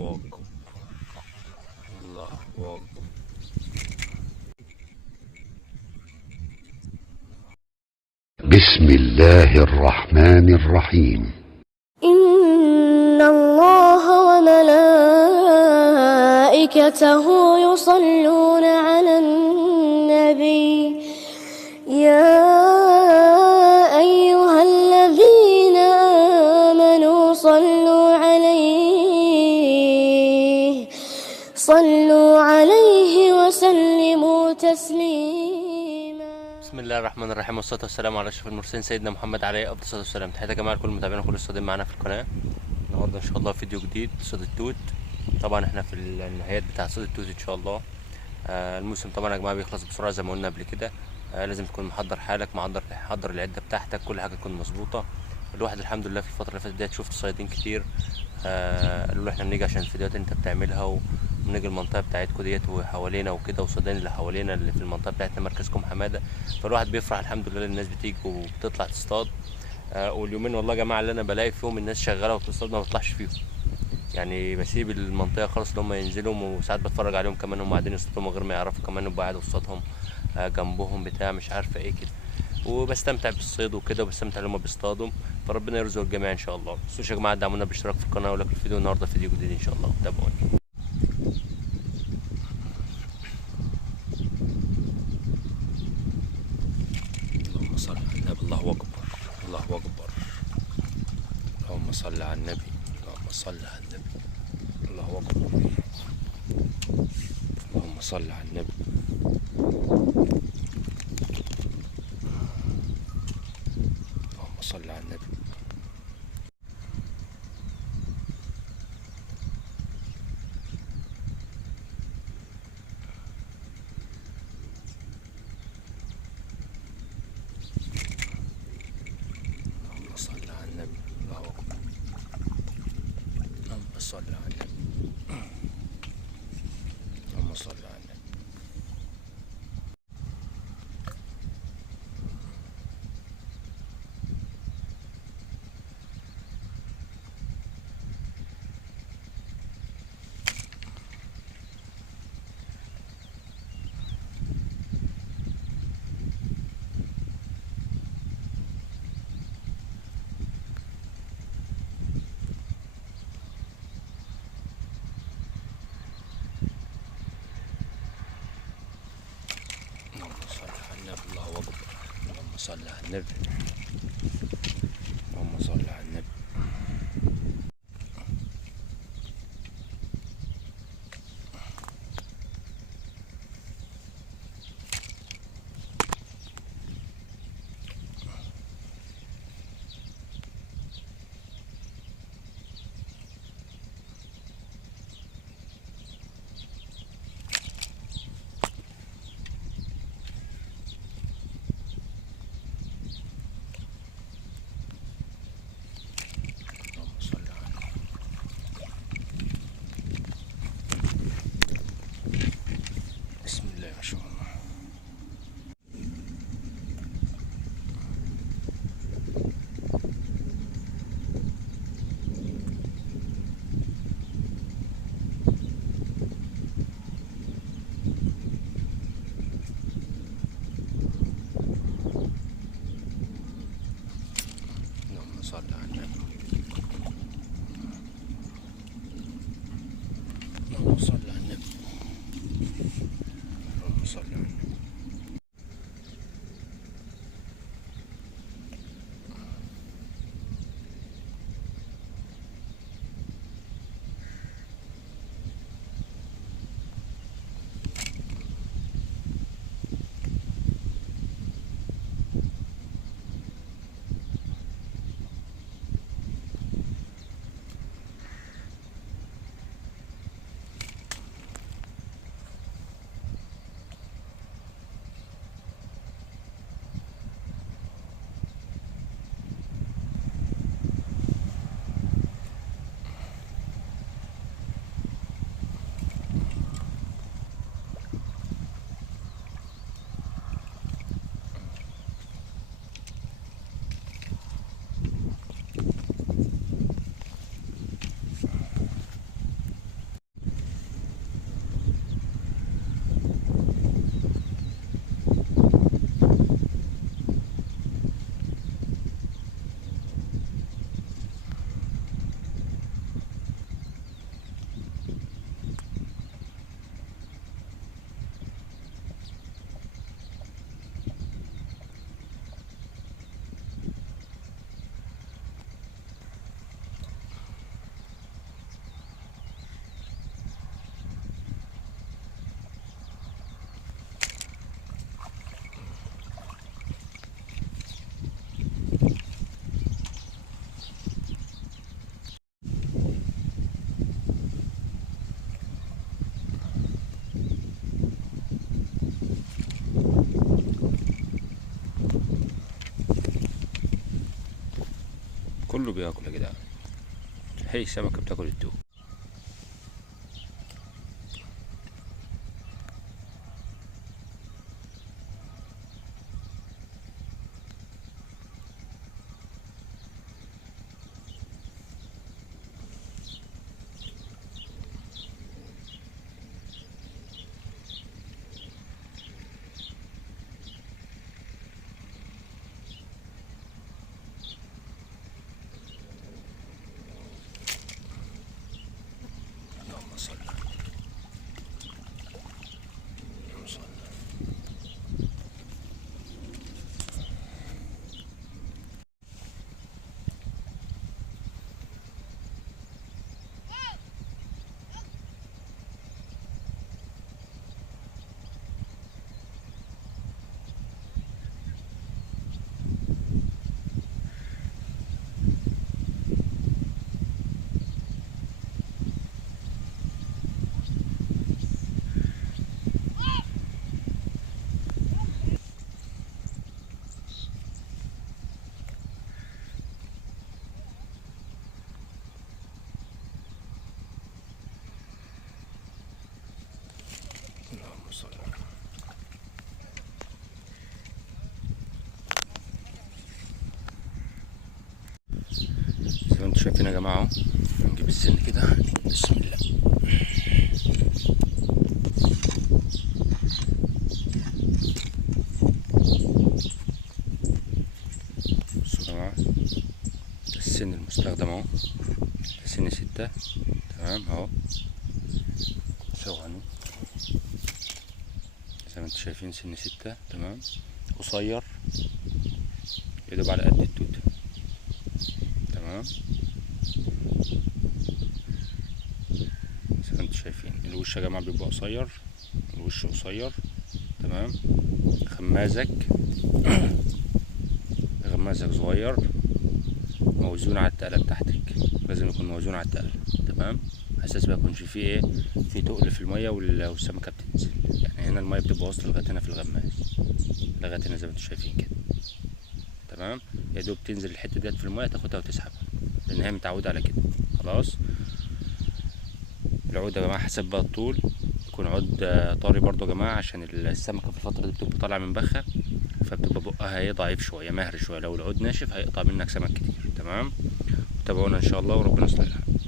أكبر. الله أكبر. بسم الله الرحمن الرحيم. إن الله وملائكته يصلون على النبي يا أيها الذين آمنوا صلوا عليه وسلموا تسليما. بسم الله الرحمن الرحيم، والصلاة والسلام على أشرف المرسلين سيدنا محمد عليه أفضل الصلاة والسلام. تحياتي يا جماعة لكل المتابعين وكل الصادقين معانا في القناة. النهارده إن شاء الله فيديو جديد صيد التوت. طبعا احنا في النهايات بتاع صيد التوت إن شاء الله. الموسم طبعا يا جماعة بيخلص بسرعة زي ما قلنا قبل كده. لازم تكون محضر حالك، محضر العدة بتاعتك، كل حاجة تكون مظبوطة. الواحد الحمد لله في الفترة اللي فاتت ديت شفت صيادين كتير قالوا له احنا بنيجي عشان الفيديوهات اللي انت بتعملها ونيجي المنطقه بتاعتكم ديت وحوالينا وكده، والصيادين اللي حوالينا اللي في المنطقه بتاعتنا مركزكم حماده. فالواحد بيفرح الحمد لله الناس بتيجي وبتطلع تصطاد. واليومين والله يا جماعه اللي انا بلاقي فيهم الناس شغاله وبتصطاد ما بطلعش فيهم، يعني بسيب المنطقه خالص اللي هم ينزلوا، وساعات بتفرج عليهم كمان هم قاعدين يصطادوا من غير ما يعرفوا كمان ابقى قاعد قصادهم جنبهم بتاع مش عارفه ايه كده، وبستمتع بالصيد وكده وبستمتع لما بيصطادوا. فربنا يرزق الجميع ان شاء الله. متنسوش يا جماعه دعمونا بالاشتراك في القناه ولايك الفيديو. النهارده فيديو جديد ان شاء الله، تابعوني. اللهم صل على النبي. الله اكبر. الله اكبر. اللهم صل على النبي. اللهم صل على النبي. الله اكبر. اللهم صل على النبي. اللهم صل على النبي. اللهم صل على النبي. الله اكبر. اللهم صل على النبي. اللهم صل على النبي. اللهم صل على النبي. الله اكبر. اللهم صل على النبي. اللهم صل على النبي. اللهم صل على النبي. بسم الله ما شاء الله. اللهم صل على النبي. اللهم صل على النبي. اللهم صل على النبي. كله بياكل يا جدعان، هي السمكة بتاكل التوت. اللهم صل اللهم صل. اللهم صل. زي ما انتم شايفين يا جماعة اهو، نجيب السن كده، بسم الله. بصوا يا جماعة، ده السن المستخدم اهو، ده سن 6 تمام اهو. ثواني، زي ما انتم شايفين سن 6 تمام، قصير يدوب على قد التوتة تمام. زي ما انتم شايفين الوش يا جماعة بيبقى قصير، الوش قصير تمام. غمازك غمازك صغير، موزون على التقلة بتاعتك، لازم يكون موزون على التقلة تمام، اساس ما يكونش فيه ايه، في تقل في المية والسمكة بتنزل. يعني هنا المية بتبقى واصلة لغاية هنا في الغماز، لغاية هنا زي ما انتم شايفين كده تمام. يا دوب تنزل الحتة ديت في المية تاخدها وتسحبها، لان هي متعودة على كده خلاص. العود يا جماعة حسب بقى الطول، يكون عود طري برضو يا جماعة، عشان السمكة في الفترة دي بتبقى طالعة من بخة، فبتبقى بقها ايه ضعيف شوية، مهري شوية. لو العود ناشف هيقطع منك سمك كتير تمام. تابعونا ان شاء الله وربنا يصلح الحال.